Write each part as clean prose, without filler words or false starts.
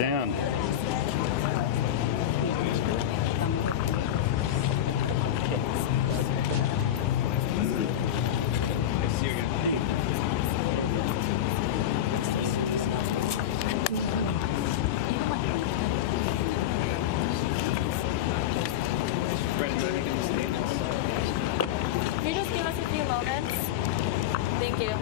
Dan. Can you just give us a few moments? Thank you.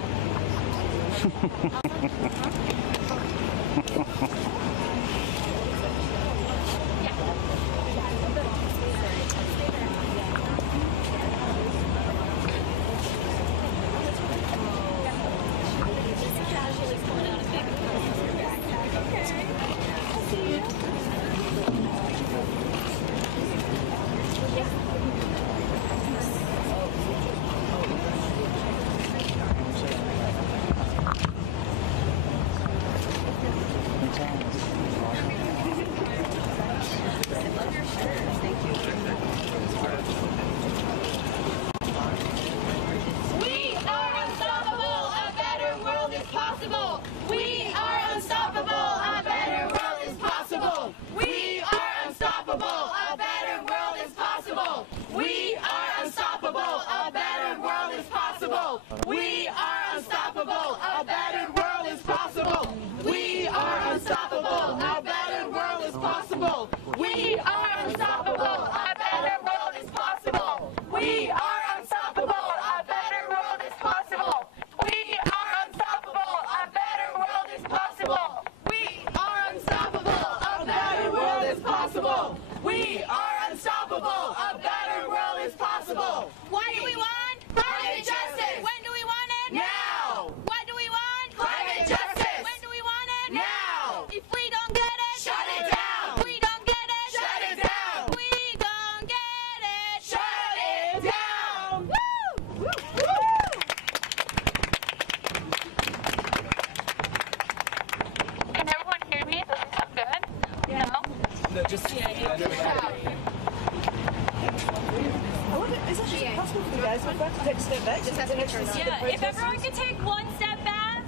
Yeah, if everyone could take one step back,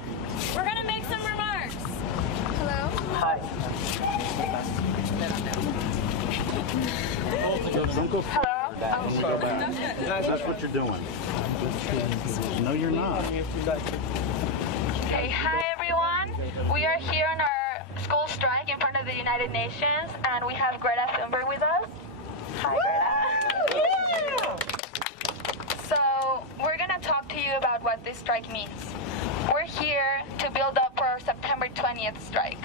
we're going to make some remarks. Hello? Hi. Don't go. Hello? Go back. That's what you're doing. No, you're not. Okay, hi everyone. We are here on our school strike in front of the United Nations, and we have Greta Thunberg with us. Hi, Greta. Yeah. So, we're going to talk to you about what this strike means. We're here to build up for our September 20th strike.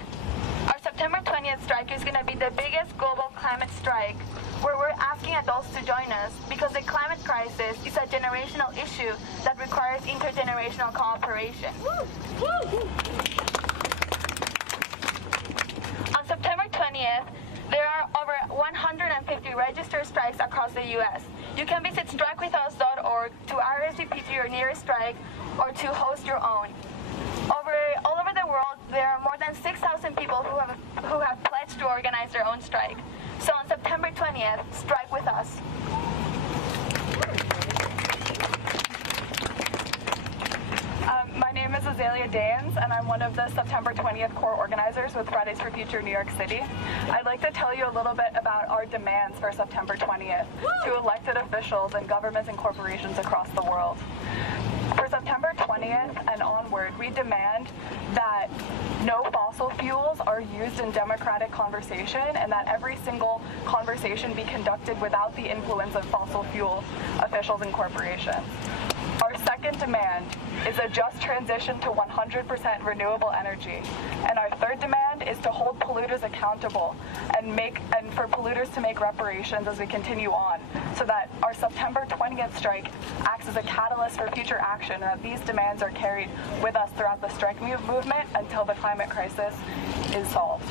Our September 20th strike is going to be the biggest global climate strike, where we're asking adults to join us because the climate crisis is a generational issue that requires intergenerational cooperation. On September 20th, there are over 150 registered strikes across the U.S. You can visit strikewithus.org to RSVP to your nearest strike or to host your own. All over the world, there are more than 6,000 people who have pledged to organize their own strike. So on September 20th, strike with us. My name is Azalea Danes, and I'm one of the September 20th core organizers with Fridays for Future New York City. I'd like to tell you a little bit about our demands for September 20th to elected officials and governments and corporations across the world. For September 20th and onward, we demand that no fossil fuels are used in democratic conversation and that every single conversation be conducted without the influence of fossil fuel officials and corporations. Our second demand is a just transition to 100% renewable energy. And our third demand is to hold polluters accountable and for polluters to make reparations as we continue on, so that our September 20th strike acts as a catalyst for future action, and that these demands are carried with us throughout the strike movement until the climate crisis is solved.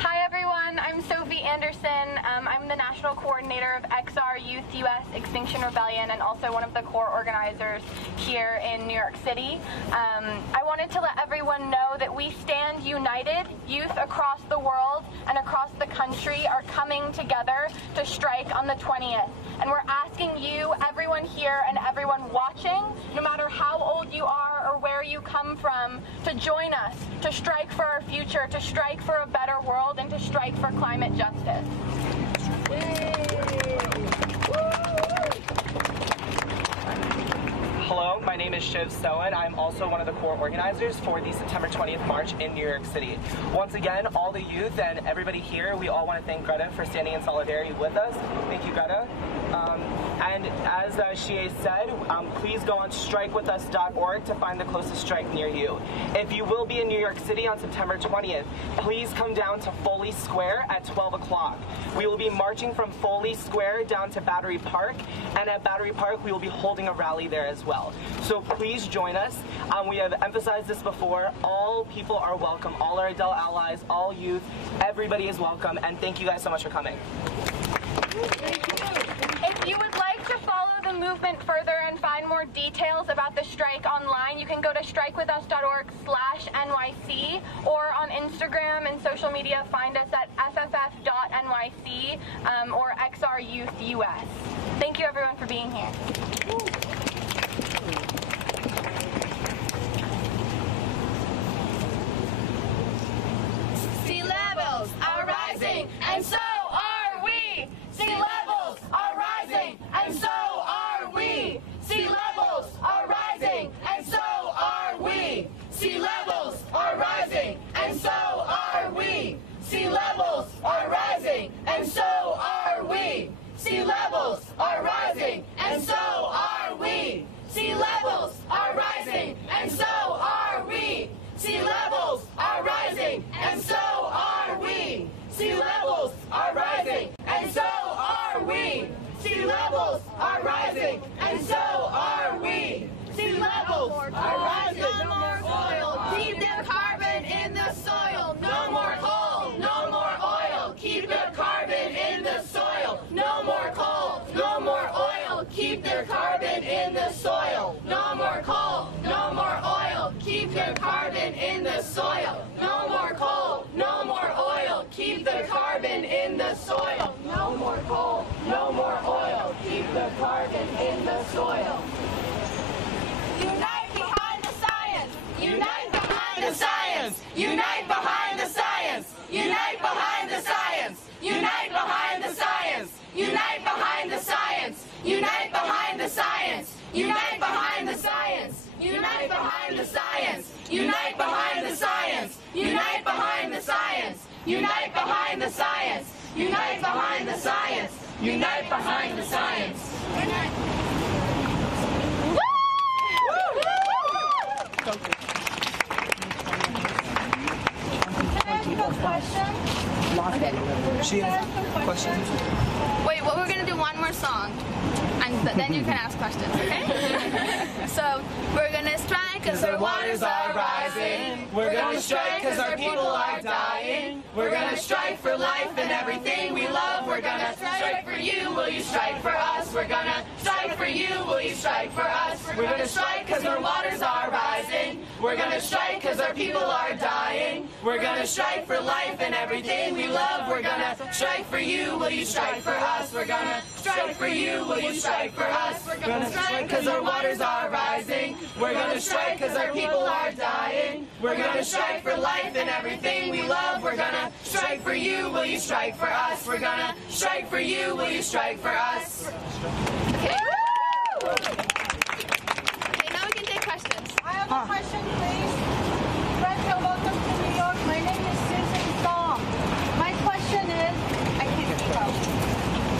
Hi everyone, I'm Sophie Anderson. I'm the National Coordinator of XR Youth US Extinction Rebellion and also one of the core organizers here in New York City. I wanted to let everyone know know that we stand united. Youth across the world and across the country are coming together to strike on the 20th. And we're asking you, everyone here and everyone watching, no matter how old you are or where you come from, to join us, to strike for our future, to strike for a better world, and to strike for climate justice. Hello, my name is Shiv Soen. I'm also one of the core organizers for the September 20th March in New York City. Once again, all the youth and everybody here, we all want to thank Greta for standing in solidarity with us. Thank you, Greta. And as she said, please go on strikewithus.org to find the closest strike near you. If you will be in New York City on September 20th, please come down to Foley Square at 12 o'clock. We will be marching from Foley Square down to Battery Park, and at Battery Park we will be holding a rally there as well. So please join us. We have emphasized this before. All people are welcome. All our adult allies, all youth, everybody is welcome, and thank you guys so much for coming. If you would like to follow the movement further and find more details about the strike online, you can go to strikewithus.org/NYC, or on Instagram and social media, find us at fff.nyc or XRYouthUS. Thank you everyone for being here. Sea levels are rising, and so are we. Sea levels are rising, and so are we. Sea levels are rising, and so are we. Sea levels are rising, and so are we. Sea levels are rising, and so are we. Sea levels are rising, and so are we. Sea levels are rising, and so are we. Sea levels are rising, and so are we. Sea levels are rising, and so are we. Sea levels are rising, and so are we. Sea levels are rising. No more oil, keep the carbon in the soil. No more coal, no more oil, keep the carbon in the soil. No more coal, no more oil, keep the carbon in the soil. No more coal, no more oil, keep the carbon in the soil. No more coal, no more oil, keep the carbon in the soil. No more coal, no more oil, keep the carbon in the soil. Unite behind the science! Unite behind the science! Unite behind the science! Unite behind the science! Unite behind the science! Unite behind the science! Unite behind the science! Unite behind the science! Unite behind the science! Unite behind the science! Unite behind the science! Unite behind the science! Unite behind the science! Unite behind the science! Okay. She has a question. Wait, well, we're gonna do one more song, and then you can ask questions, okay? So we're gonna strike because our waters are rising. We're gonna strike because our people are dying. We're gonna strike for life and everything we love. We're gonna strike for you, will you strike for us? We're gonna strike for you, will you strike for us? We're gonna strike because our waters are rising. We're gonna strike because our people are dying. We're gonna strike for life and everything we love. We're gonna strike for you, will you strike for us? We're gonna strike for you, will you strike for us? We're gonna strike because our waters are rising. We're gonna strike because our people are dying. We're gonna strike for life and everything we love. We're gonna strike for you, will you strike for us? We're gonna strike for you, will you strike for us? Okay. Okay, now we can take questions. I have a question, please. Greta, welcome to New York. My name is Susan Song. My question is, I can't speak out.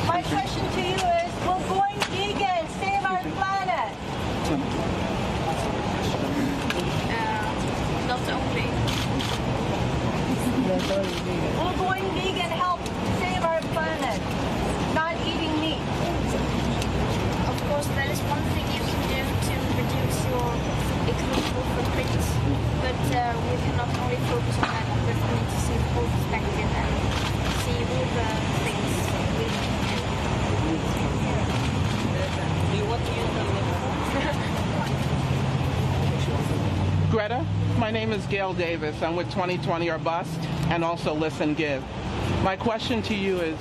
My question to you is, will going vegan save our planet? Not only. Will going vegan help save our planet? Not eating meat. Of course, that is one thing you can do to reduce your ecological footprint, but we cannot only focus on that, but we need to see the whole perspective and see all the things we can do. Greta, my my name is Gail Davis. I'm with 2020 or Bust and also Listen Give. My question to you is,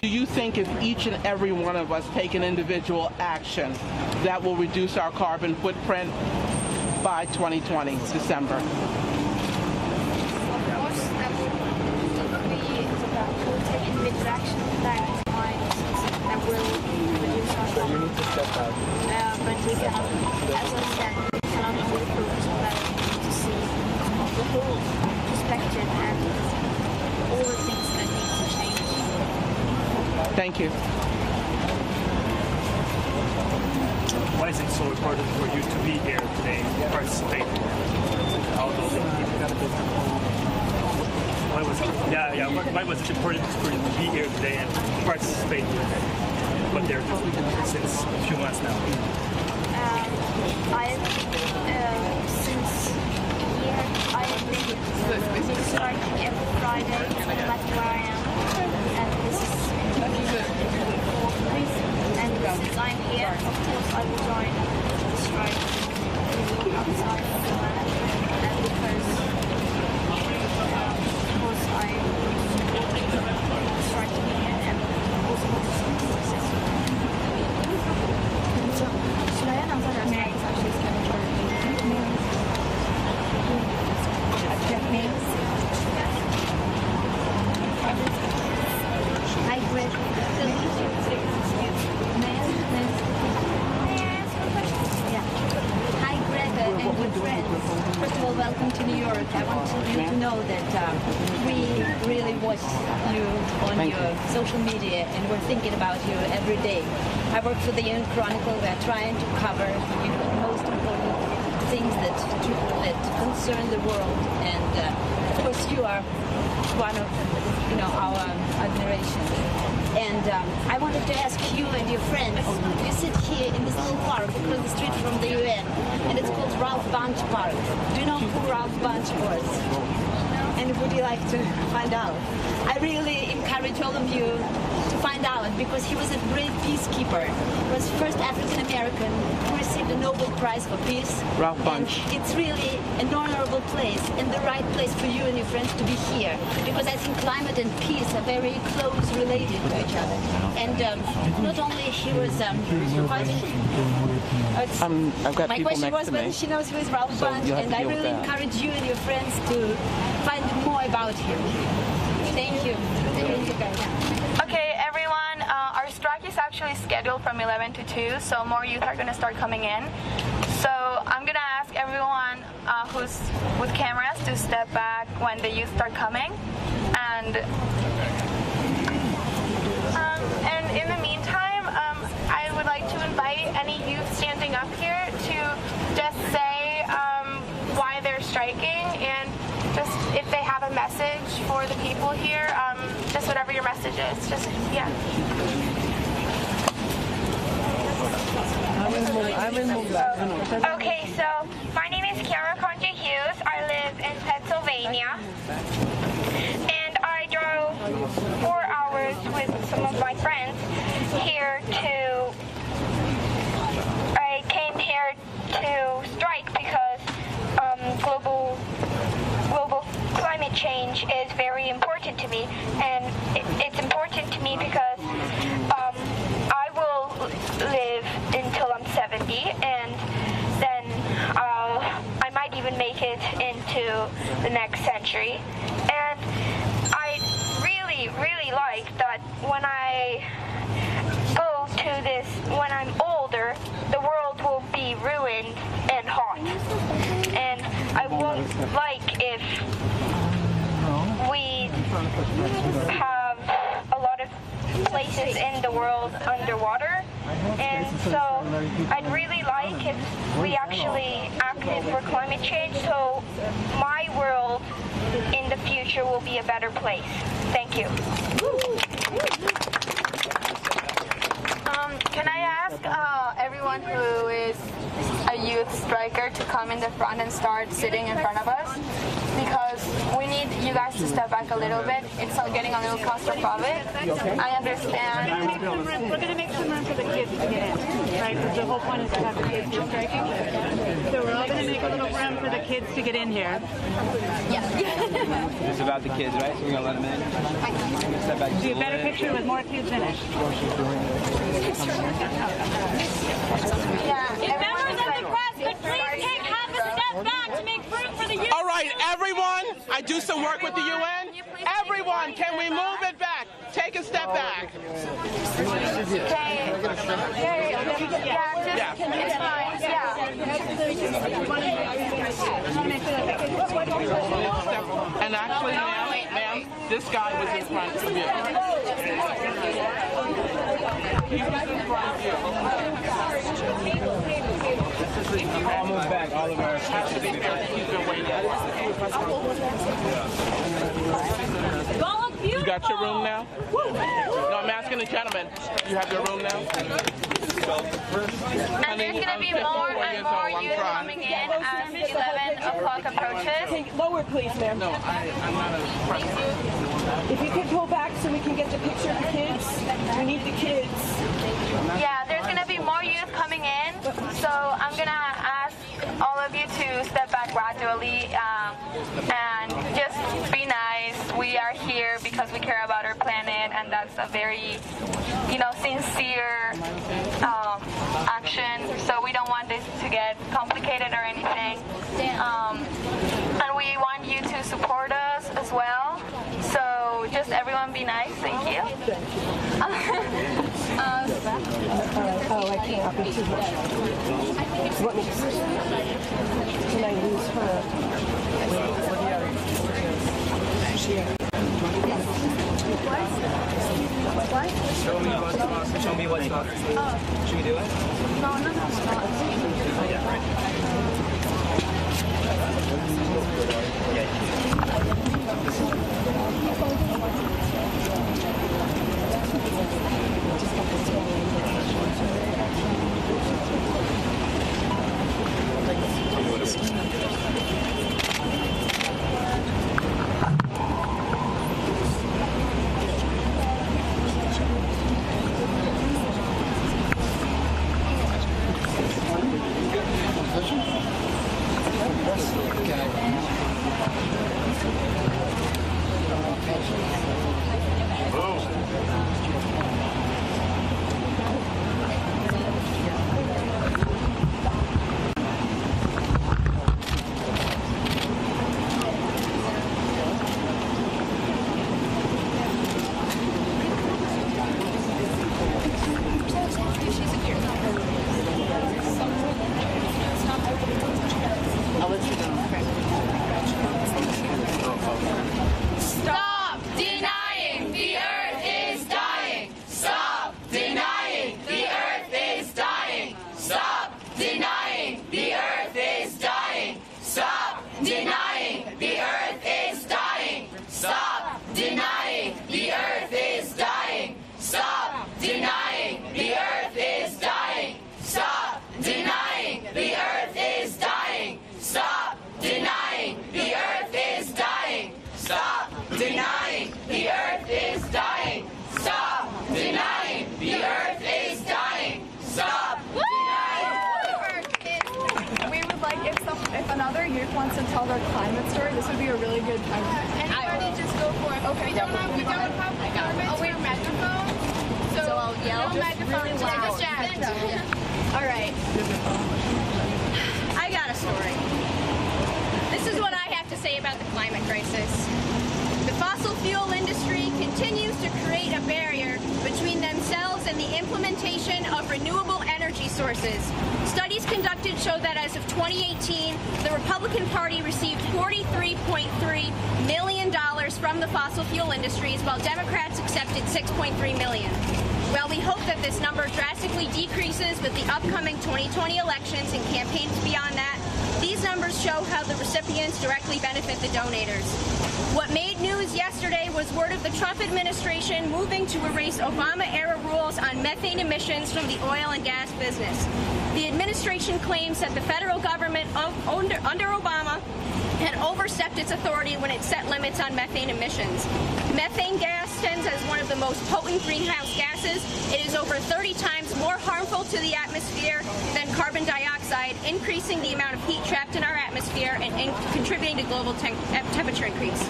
do you think if each and every one of us take an individual action, that will reduce our carbon footprint by 2020, December? Of course, that will take individual action that will reduce our carbon. So you need to step out. But we cannot, as I said, we cannot only focus on that. We need to see the whole perspective and all the things that need to change. Thank you. Why is it so important for you to be here today and participate? Why was it? Why was it important for you to be here today and participate in what they're doing since a few months now? Since year, I have been striking every Friday, no matter where I am, and this is and since I'm here, of course, I will join the strike outside of the management, and because I'm striking here and also want to see successful. So, should I announce that our strike is actually scheduled for Hi, Greta. Hi, Greta and good friends. First of all, welcome to New York. I want you to know that we really watch you on your social media and we're thinking about you every day. I work for the UN Chronicle. We're trying to cover the most important things that concern the world, and of course you are one of our admiration. And I wanted to ask you and your friends, you sit here in this little park across the street from the UN, and it's called Ralph Bunche Park. Do you know who Ralph Bunche was? And would you like to find out? I really encourage all of you to find out, because he was a great peacekeeper. He was the first African American who received the Nobel Prize for Peace. Ralph Bunche. And it's really an honorable place and the right place for you and your friends to be here, because I think climate and peace are very close related to each other. And not only he was I've got my people question next was to whether me. she knows who is Ralph So Bunche, you'll have and to I deal with really that. encourage you and your friends to find more about him. Thank you. Thank you guys. Okay, everyone, our strike is actually scheduled from 11 to 2, so more youth are going to start coming in. So I'm going to ask everyone who's with cameras to step back when the youth start coming. And in the meantime, I would like to invite any youth standing up here to just say why they're striking, and just if they have a message for the people here, just whatever your message is. Just, yeah. Okay, so my name is Kiara Conte Hughes. I live in Pennsylvania, and I drove 4 hours with some of my friends here to. I came here to strike because global climate change is very important to me, and it's important to me because I will live until I'm 70, and then I might even make it into the next century. And I really like that when I go to this, when I'm older, the world will be ruined and hot. And I won't like if we have a lot of places in the world underwater. And so I'd really like if we actually acted for climate change, so my world in the future will be a better place. Thank you. Can I ask everyone who is a youth striker to come in the front and start sitting in front of us? Because we need you guys to step back a little bit. It's getting a little claustrophobic. I understand. We're going to make some room for the kids to get in, right? Because the whole point is to have the kids here striking. So we're all going to make a little room for the kids to get in here. Yeah. It's about the kids, right? So we're going to let them in. Step back just Do a better picture with more kids in it. Yeah. If members of the press could please take half a step back to make room for the youth. All right, everyone, I do some work with the UN. Everyone, can we move it back? Take a step back. It's fine. Yeah. And actually, ma'am, this guy was in front of you. He was in front of you. I'll move back. All of our Has to be fair to keep your weight down. You got your room now? No, I'm asking the gentleman. You have your room now? And there's going to be more and more youth coming in as 11 o'clock approaches. Lower, please, ma'am. No, I'm not a president. If you could pull back so we can get the picture of the kids. We need the kids. Yeah, there's going to be more youth coming in. So I'm going to ask all of you to step back gradually and just be nice. We are here because we care about our planet, and that's a very, sincere action. So we don't want this to get complicated or anything. And we want you to support us as well. So just everyone be nice. Thank you. I can't. Let me just. Can I lose her? What? Show me what's not. Should we do it? No. Another youth wants to tell their climate story, this would be a really good time. Anybody just go for it. Okay. We don't have we're microphones. So I'll yell. No microphones. Really all right. I got a story. This is what I have to say about the climate crisis. The fossil fuel industry continues to create a barrier between themselves and the implementation of renewable energy sources. Studies conducted show that as of 2018, the Republican Party received $43.3 million from the fossil fuel industries, while Democrats accepted $6.3 million. While we hope that this number drastically decreases with the upcoming 2020 elections and campaigns beyond that, these numbers show how the recipients directly benefit the donators. What made news yesterday was word of the Trump administration moving to erase Obama-era rules on methane emissions from the oil and gas business. The administration claims that the federal government under Obama had overstepped its authority when it set limits on methane emissions. Methane gas stands as one of the most potent greenhouse gases. It is over 30 times more harmful to the atmosphere than carbon dioxide, increasing the amount of heat trapped in our atmosphere and contributing to global temperature increase.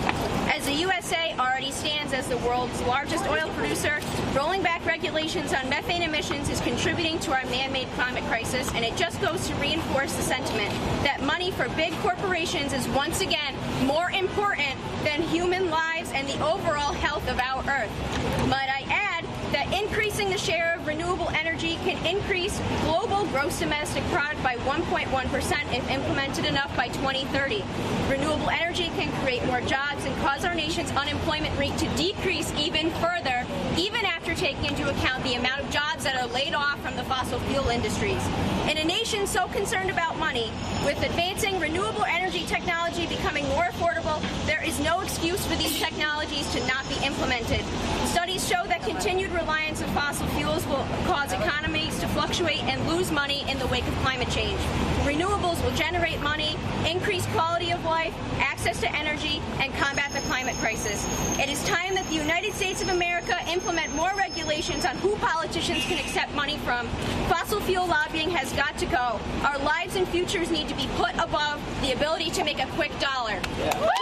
As the USA already stands as the world's largest oil producer, rolling back regulations on methane emissions is contributing to our man-made climate crisis, and it just goes to reinforce the sentiment that money for big corporations is once again more important than human lives and the overall health of our Earth. Might I add that increasing the share of renewable energy can increase global gross domestic product by 1.1% if implemented enough by 2030. Renewable energy can create more jobs and cause our nation's unemployment rate to decrease even further, even after taking into account the amount of jobs that are laid off from the fossil fuel industries. In a nation so concerned about money, with advancing renewable energy technology becoming more affordable, there is no excuse for these technologies to not be implemented. Studies show that continued reliance on fossil fuels will cause economies to fluctuate and lose money in the wake of climate change. Renewables will generate money, increase quality of life, access to energy, and combat the climate crisis. It is time that the United States of America implement more regulations on who politicians can accept money from. Fossil fuel lobbying has got to go. Our lives and futures need to be put above the ability to make a quick dollar. Yeah.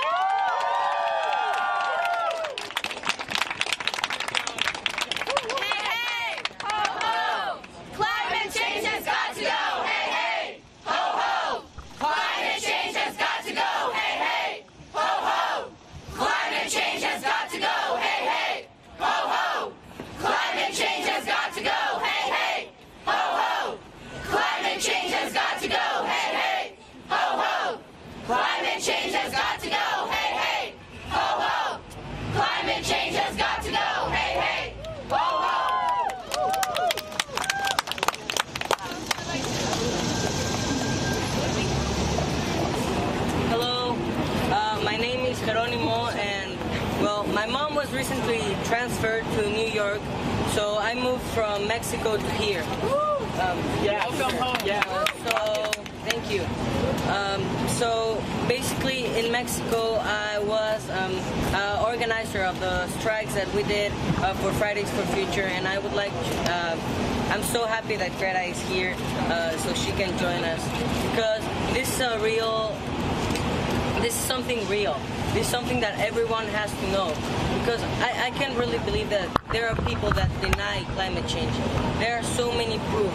Recently transferred to New York, so I moved from Mexico to here. Welcome home. Yeah. So thank you. So basically, in Mexico, I was organizer of the strikes that we did for Fridays for Future, and I would like. I'm so happy that Greta is here, so she can join us, because this is a real. This is something real. This is something that everyone has to know, because I can't really believe that there are people that deny climate change. There are so many proofs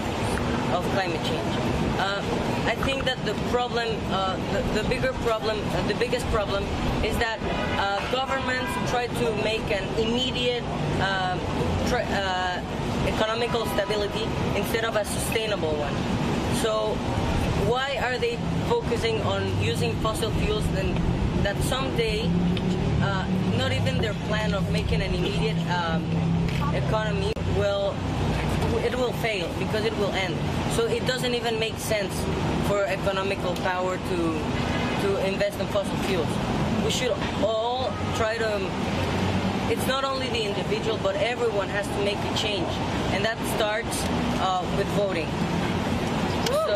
of climate change. I think that the problem, the biggest problem is that governments try to make an immediate economical stability instead of a sustainable one. So why are they focusing on using fossil fuels then that someday, not even their plan of making an immediate economy will fail, because it will end. So it doesn't even make sense for economical power to invest in fossil fuels. We should all try to, it's not only the individual, but everyone has to make a change. And that starts with voting. So,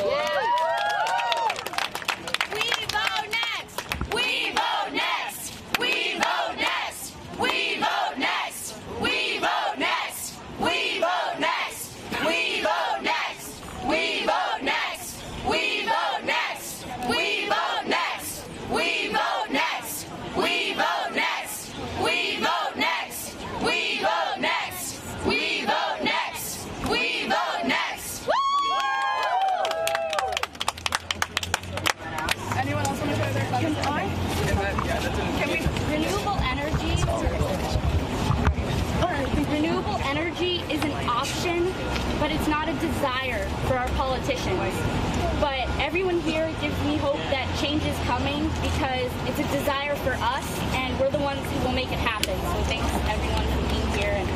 renewable energy is an option, but it's not a desire for our politicians. But everyone here gives me hope that change is coming, because it's a desire for us, and we're the ones who will make it happen. So thanks everyone for being here and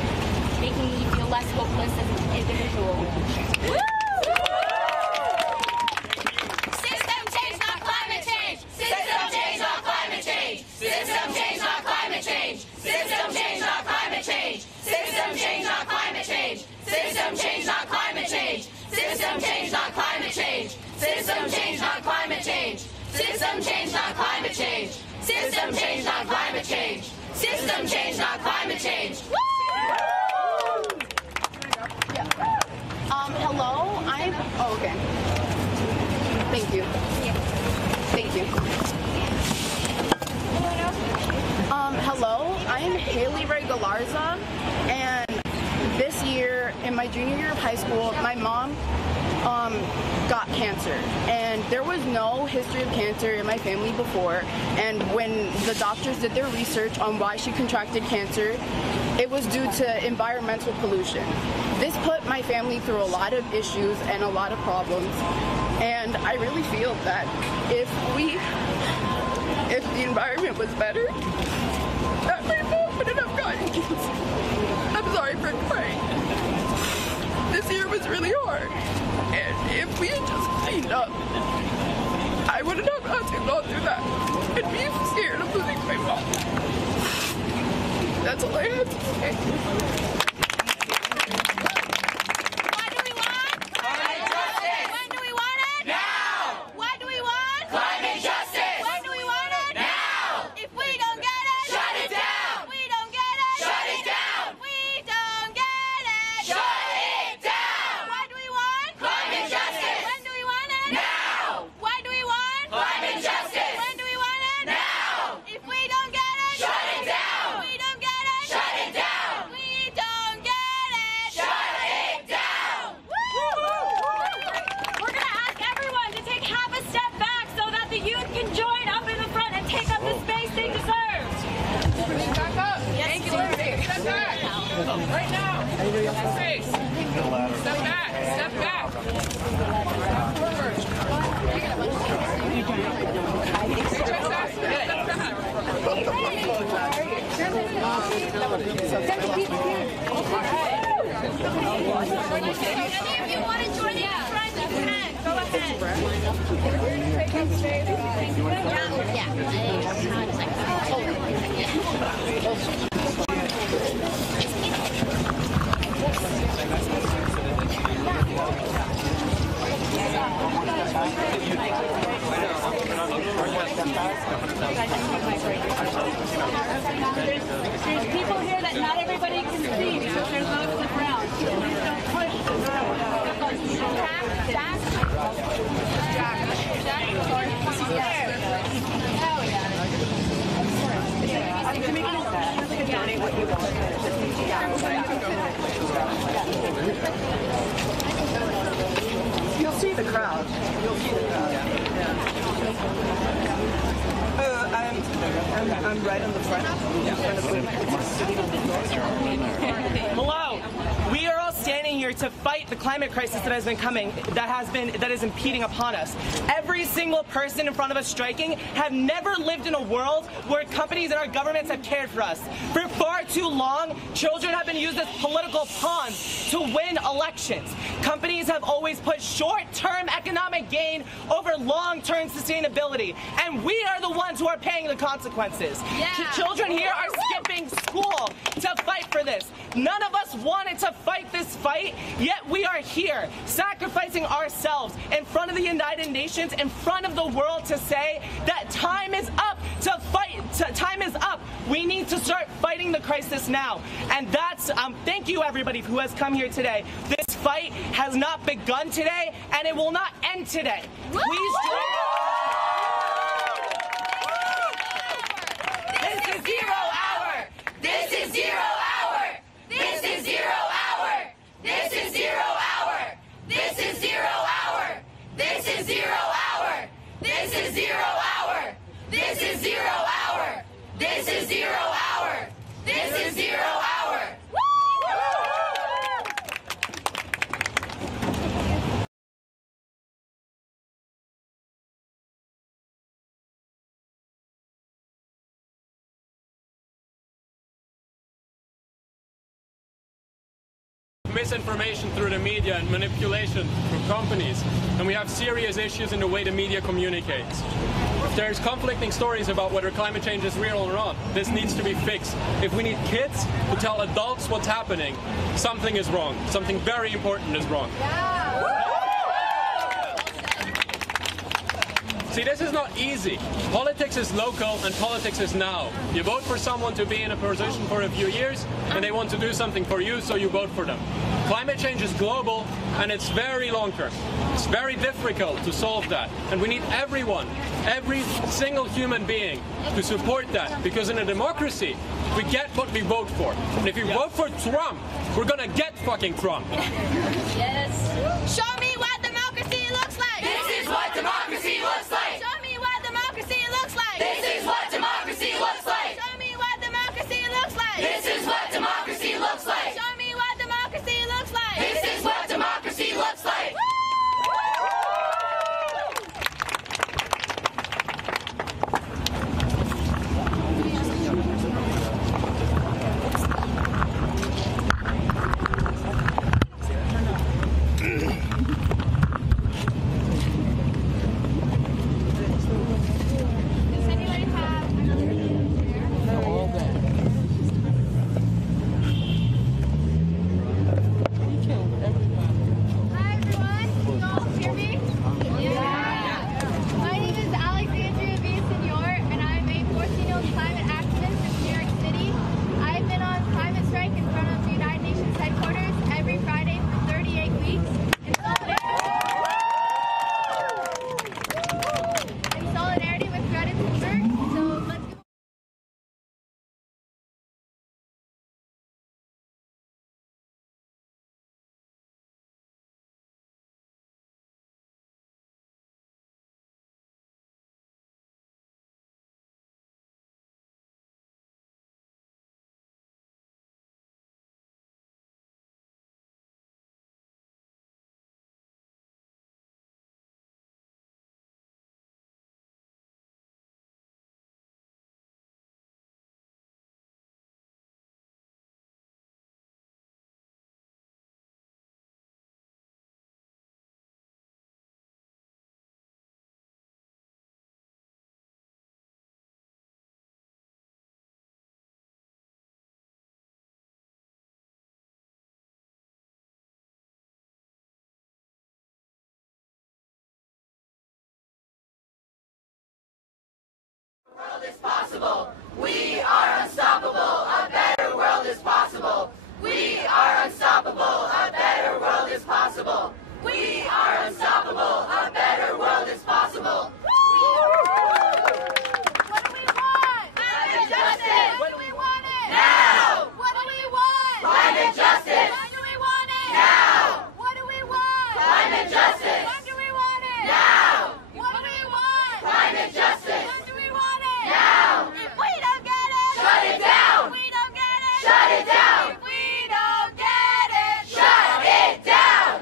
making me feel less hopeless as an individual. Woo! System change, not climate change. System change, not climate change. System change, not climate change. System change, not climate change. System change, not climate change. System change, not climate change. System change, not climate change. System change, not climate change. System change, not climate change. System change, not climate change. System change, not climate change. Hello, oh, okay. Thank you. Thank you. Hello, I am Haley Ray Galarza, and this year, in my junior year of high school, my mom got cancer, and there was no history of cancer in my family before, and when the doctors did their research on why she contracted cancer, it was due to environmental pollution. This put my family through a lot of issues and a lot of problems, and I really feel that if the environment was better, that my mom wouldn't have gotten cancer. I'm sorry for crying. This year was really hard, and if we had just cleaned up, I wouldn't have had to go through that and be scared of losing my mom. That's all I have to say. What do we want? Climate justice! When do we want it? Now! What do we want? Climate justice! When do we want it? Now! If we don't get it, shut it down! We don't get it, shut it down! We don't get it, shut it down! What do we want? Climate justice! When do we want it? Now! What do we want? Climate justice! When do we want it? Now! If we don't get it, shut it down! We don't get it, shut it down! We don't get it, shut it down! We're going to ask everyone to take half a step back so that the youth can join up in the front and take up the space they deserve. Back up! Thank you, Lindsay. Step back! Right now! Space! Step back! Step back! Any of you want to join in front, you can. Go ahead. There's people here that not everybody can see because there's no to the ground. Please don't push the ground. You'll see the crowd. You'll see the crowd. I'm right on the front. Hello. We are all standing here to fight the climate crisis that has been coming, that is impeding upon us. Every single person in front of us striking have never lived in a world where companies and our governments have cared for us. For far too long, children have been used as political pawns to win elections. Companies have always put short-term economic gain over long-term sustainability, and we are the ones who are paying the consequences. Yeah. Children here are skipping school to fight for this. None of us wanted to fight this fight, yet we are here, sacrificing ourselves in front of the United Nations, in front of the world, to say that time is up to fight. Time is up. We need to start fighting the crisis now. And that's, thank you everybody who has come here today. This fight has not begun today, and it will not end today. Please join us. This is 0 hour! This is 0 hour! This is 0 hour! This is 0 hour! This is 0 hour! This is 0 hour! This is 0 hour! This is 0 hour! This is 0 hour! This is 0 hour! Misinformation through the media and manipulation from companies, and we have serious issues in the way the media communicates. If there's conflicting stories about whether climate change is real or not, this needs to be fixed. If we need kids to tell adults what's happening, something is wrong. Something very important is wrong. See, this is not easy. Politics is local and politics is now. You vote for someone to be in a position for a few years and they want to do something for you, so you vote for them. Climate change is global and it's very long term. It's very difficult to solve that. And we need everyone, every single human being to support that. Because in a democracy, we get what we vote for. And if you vote for Trump, we're gonna get fucking Trump. Yes. Show me what democracy looks like. This is what democracy looks like. Show me what democracy looks like. This is what democracy looks like. Show me what democracy looks like. This is what democracy looks like. Show me what democracy looks like. This is what democracy looks like. World is possible. We are unstoppable. A better world is possible. We are unstoppable. A better world is possible. We are unstoppable. A better world is possible. What do we want? Climate justice. When do we want it? Now. What do we want? Climate justice. When do we want it? Now. What do we want? Climate justice. When do we want it? Now. What do we want? Climate justice. When do we want it? Now. If we don't get it, shut it down. If we don't get it, shut it down. If we don't get it, shut it down.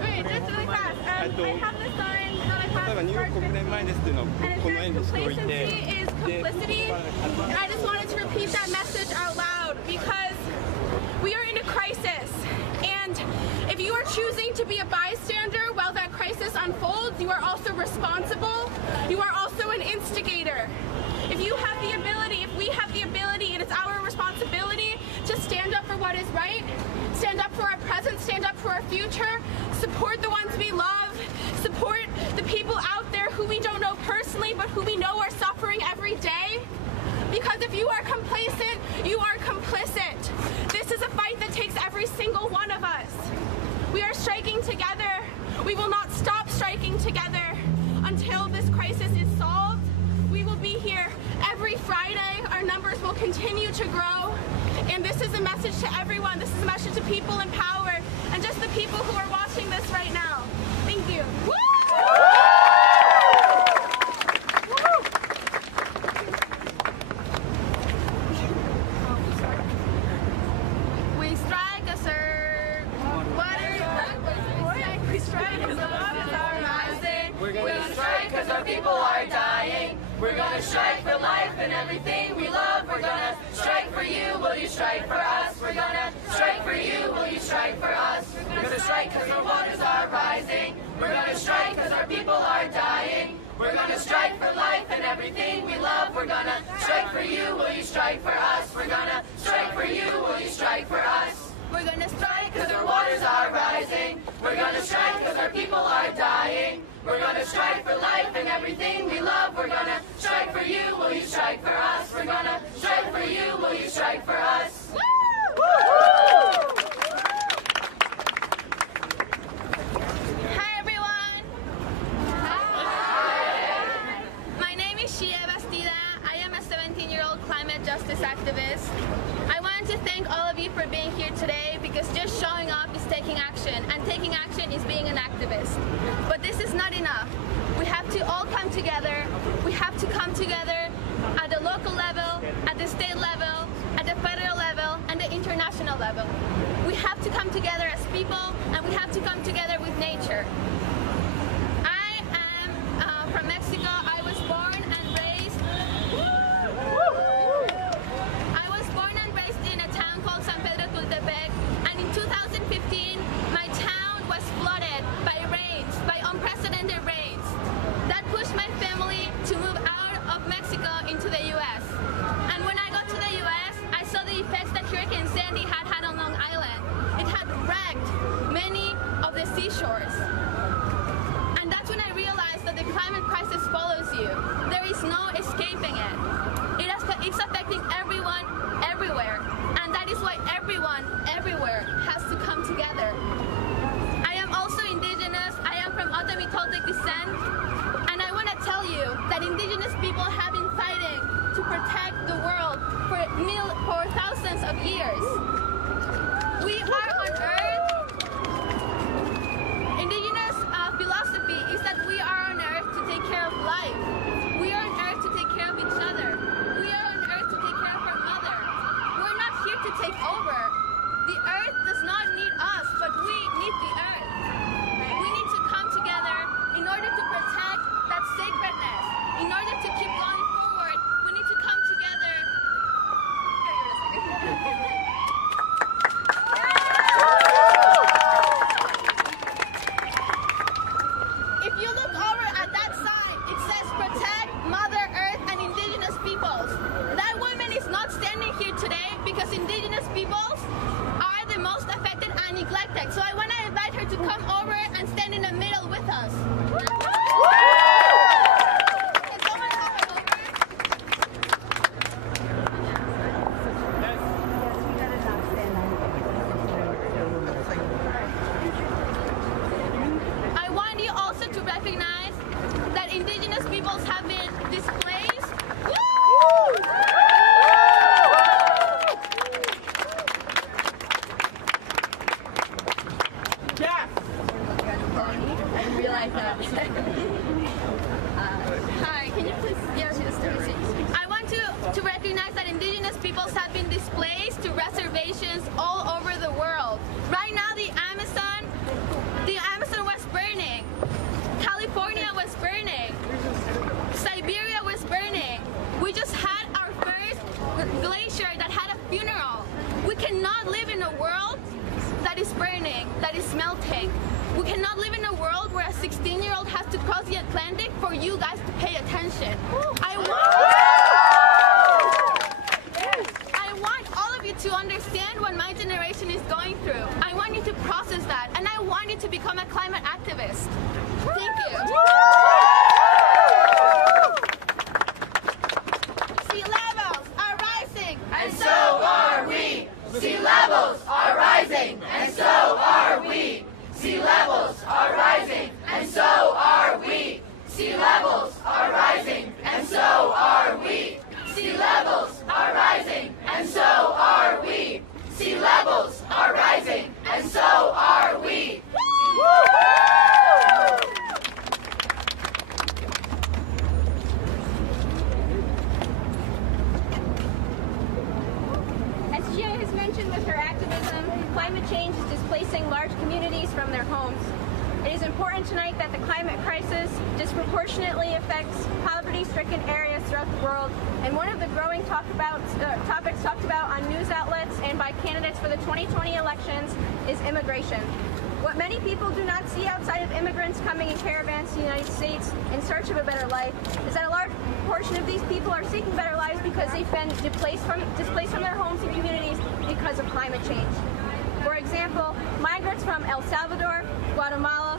Wait, just really fast. I have this sign that I have and it says complacency is complicity. And I just wanted to repeat that message out loud because we are in a crisis. And if you are choosing to be a bystander while that crisis unfolds, you are also responsible. You are also an instigator. If you have the ability, if we have the ability, and it's our responsibility to stand up for what is right, stand up for our present, stand up for our future, support the ones we love, support the people out there who we don't know personally, but who we know are suffering every day. Because if you are complacent, you are complicit. This is a fight that takes every single one of us. We are striking together. We will not stop striking together until this crisis is solved. We will be here every Friday. Our numbers will continue to grow. And this is a message to everyone. This is a message to people in power and just the people who are watching this right now. Thank you. Woo! We strike a surge. We strike because the waters are rising. We strike because our people are dying. We're gonna strike for life and everything we love. We're gonna strike for you. Will you strike for us? We're gonna strike for you. Will you strike for us? We're gonna strike because our waters are rising. We're gonna strike because our people are dying. We're gonna strike for life and everything we love. We're gonna strike for you. Will you strike for us? We're gonna strike for you. Will you strike for us? strike for life and everything we love. We're gonna strike for you, will you strike for us? We're gonna strike for you, will you strike for us? Hi everyone! Hi! My name is Shia Bastida. I am a 17-year-old climate justice activist. I want to thank all of you for being here today because just showing up is taking action, and taking action is being an activist. But this is not enough. We have to all come together. We have to come together at the local level, at the state level, at the federal level, and the international level. We have to come together as people, and we have to come together with nature. I am from Mexico. I was born and raised. In a town called San Pedro Tultepec, and in 2015, my town was flooded by rains, by unprecedented rains. That pushed my family to move out of Mexico into the U.S. And when I got to the U.S., I saw the effects that Hurricane Sandy had on Long Island. It had wrecked many of the seashores. And that's when I realized that the climate crisis follows you. There is no escaping it. It's affecting everyone, everywhere. And that is why everyone, everywhere has to come together. I am also indigenous. I am from Otomi Toltec descent. And I want to tell you that indigenous people have been fighting to protect the world for thousands of years. We are on Earth. Indigenous philosophy is that we are on Earth to take care of life. We are on Earth to take care of each other. We are on Earth to take care of our mother. We're not here to take over. The Earth does not need us, but we need the Earth. We need to come together in order to protect that sacredness. In order to keep going forward, we need to come together. If you look over at that sign, it says protect Mother Earth and indigenous peoples. That woman is not standing here today because indigenous peoples are the most affected and neglected. So I want to invite her to come over and stand in the middle with us. Can someone come over? I want you also to recognize that indigenous peoples have been displaced. Yes! I didn't realize that. Hi, can you please? Yes, I want to recognize that indigenous peoples have been displaced to reservations all over the world. Right now, the Amazon was burning. California was burning. Siberia was burning. We just had our first glacier that had a funeral. We cannot live in a world that is burning, that is melting. We cannot live in a world where a 16-year-old has to cross the Atlantic for you guys to pay attention. I want all of you to understand what my generation is going through. I want you to process that, and I want you to become a climate activist. Thank you. Sea levels are rising, And so are we. Sea levels are rising, and so are we. Sea levels are rising, and so are we. Sea levels are rising, and so are we. Sea levels are rising, and so are we. Sea levels are rising, and so are we. As Gia has mentioned with her activism, climate change is displacing large communities from their homes. It is important tonight that the climate crisis disproportionately affects poverty-stricken areas throughout the world, and one of the growing topics talked about on news outlets and by candidates for the 2020 elections is immigration. What many people do not see outside of immigrants coming in caravans to the United States in search of a better life is that a large portion of these people are seeking better lives because they've been displaced from their homes and communities because of climate change. For example, migrants from El Salvador, Guatemala,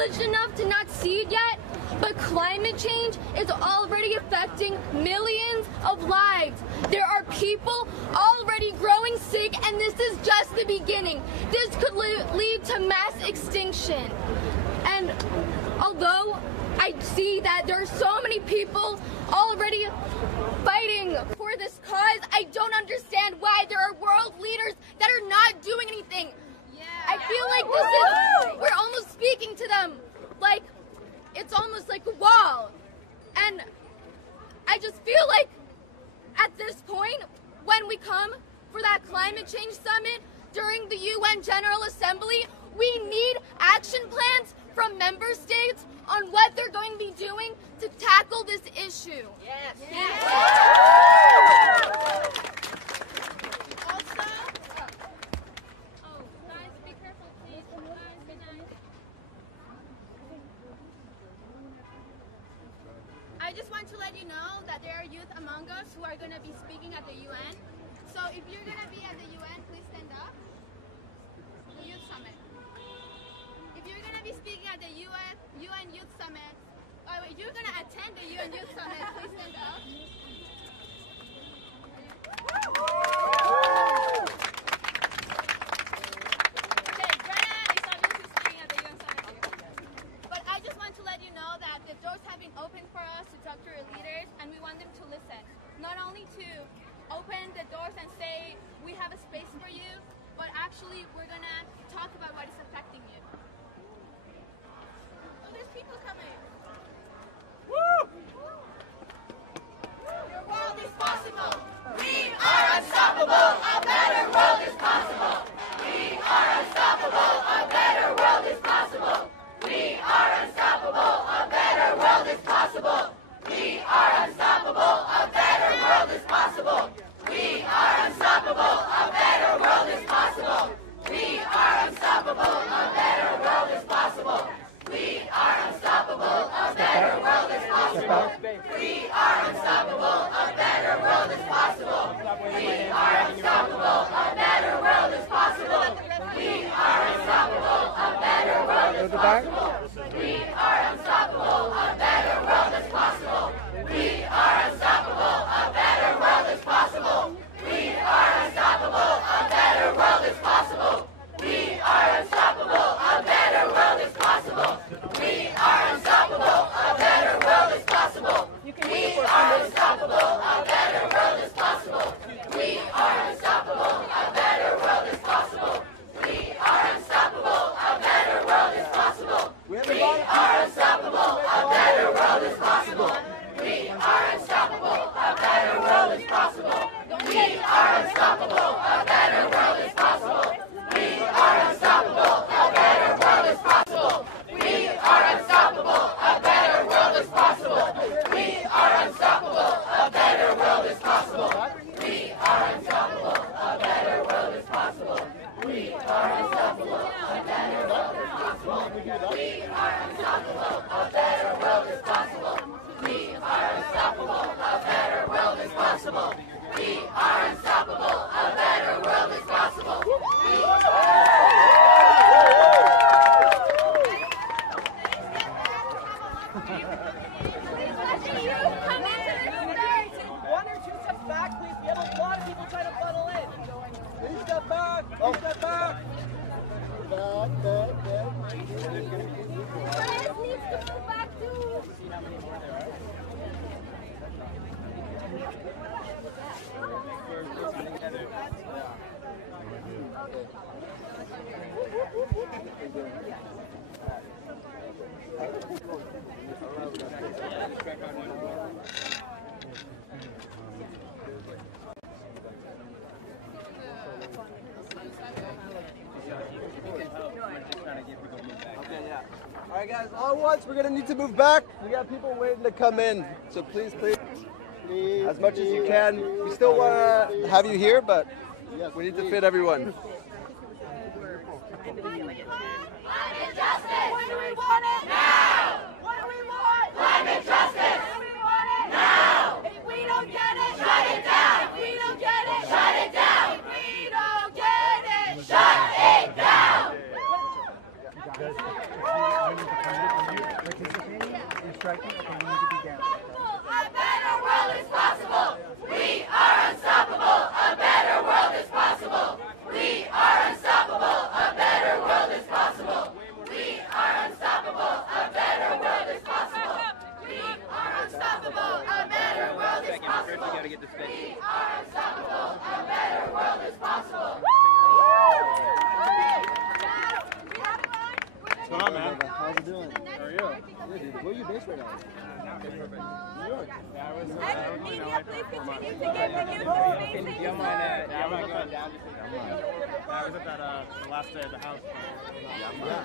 privileged enough to not see it yet, but climate change is already affecting millions of lives. There are people already growing sick, and this is just the beginning. This could lead to mass extinction. And although I see that there are so many people already fighting for this cause, I don't understand why there are world leaders that are not doing anything. I feel like we're almost speaking to them like it's almost like a wall. And I just feel like at this point, when we come for that climate change summit during the UN General Assembly, we need action plans from member states on what they're going to be doing to tackle this issue. Yes. I just want to let you know that there are youth among us who are going to be speaking at the UN. So if you're going to be at the UN, please stand up. The Youth Summit. If you're going to be speaking at the UN Youth Summit, you're going to attend the UN Youth Summit, please stand up. Okay, Greta is obviously speaking at the UN Summit too. But I just want to let you know that the doors have been opened for us to talk to our leaders, and we want them to listen. Not only to open the doors and say, we have a space for you, but actually we're going to talk about what is affecting you. Oh, there's people coming. Woo! Your world is possible. We are unstoppable. A better world is possible. We are unstoppable. A better world is possible. We are unstoppable. A better world is possible. We are unstoppable. A better world is possible. We are unstoppable. A better world is possible. We are unstoppable. A better world is possible. We are unstoppable. A better world is possible. We are unstoppable. A better world is possible. We are unstoppable. A better world is possible. We are unstoppable. A better world is possible. We are unstoppable. A better world is possible. We are unstoppable. A better world is possible. We are unstoppable. A better world is possible. We are unstoppable. A better world is possible. We are unstoppable. A better world is possible. We are unstoppable. A better world is possible. We are unstoppable. A better world is possible. We are unstoppable. A better world is possible. We are unstoppable. A better world is possible. We are unstoppable. A better world is possible. We are unstoppable. A better world is possible. We are unstoppable. A better world is possible. We are unstoppable. A better world is possible. We are unstoppable. A better world is possible. We are unstoppable. A better world is possible. We are unstoppable. A better world is possible. We are unstoppable. A better world is possible. We are unstoppable. A better world is possible. We are unstoppable. A better world is possible. One or two steps back, please. We have a lot of people trying to funnel in. Please step back. Please step back. Chris needs to move back too. All right, guys, all at once, we're going to need to move back. We got people waiting to come in, so please, as much as you can. We still want to have you here, but we need to fit everyone. Climate justice! When do we want it? Now! What do we want? Climate justice! When do we want it? Now! If we don't get it, shut it down! If we don't get it, shut it down! If we don't get it, shut it down! striking? Okay, you need to be down. A better world is possible. We are unstoppable. A better world is possible. We are unstoppable. A better world is possible. We are unstoppable. A better world is possible. We are unstoppable. A better world is possible. We are unstoppable. A better world is possible. What's going on, man? How's it doing? How are you? Good, dude. Where are you based right now? New York. Yeah, I was. Media, please continue to give the youth the space they deserve. I was at that the last day of the house. Yeah.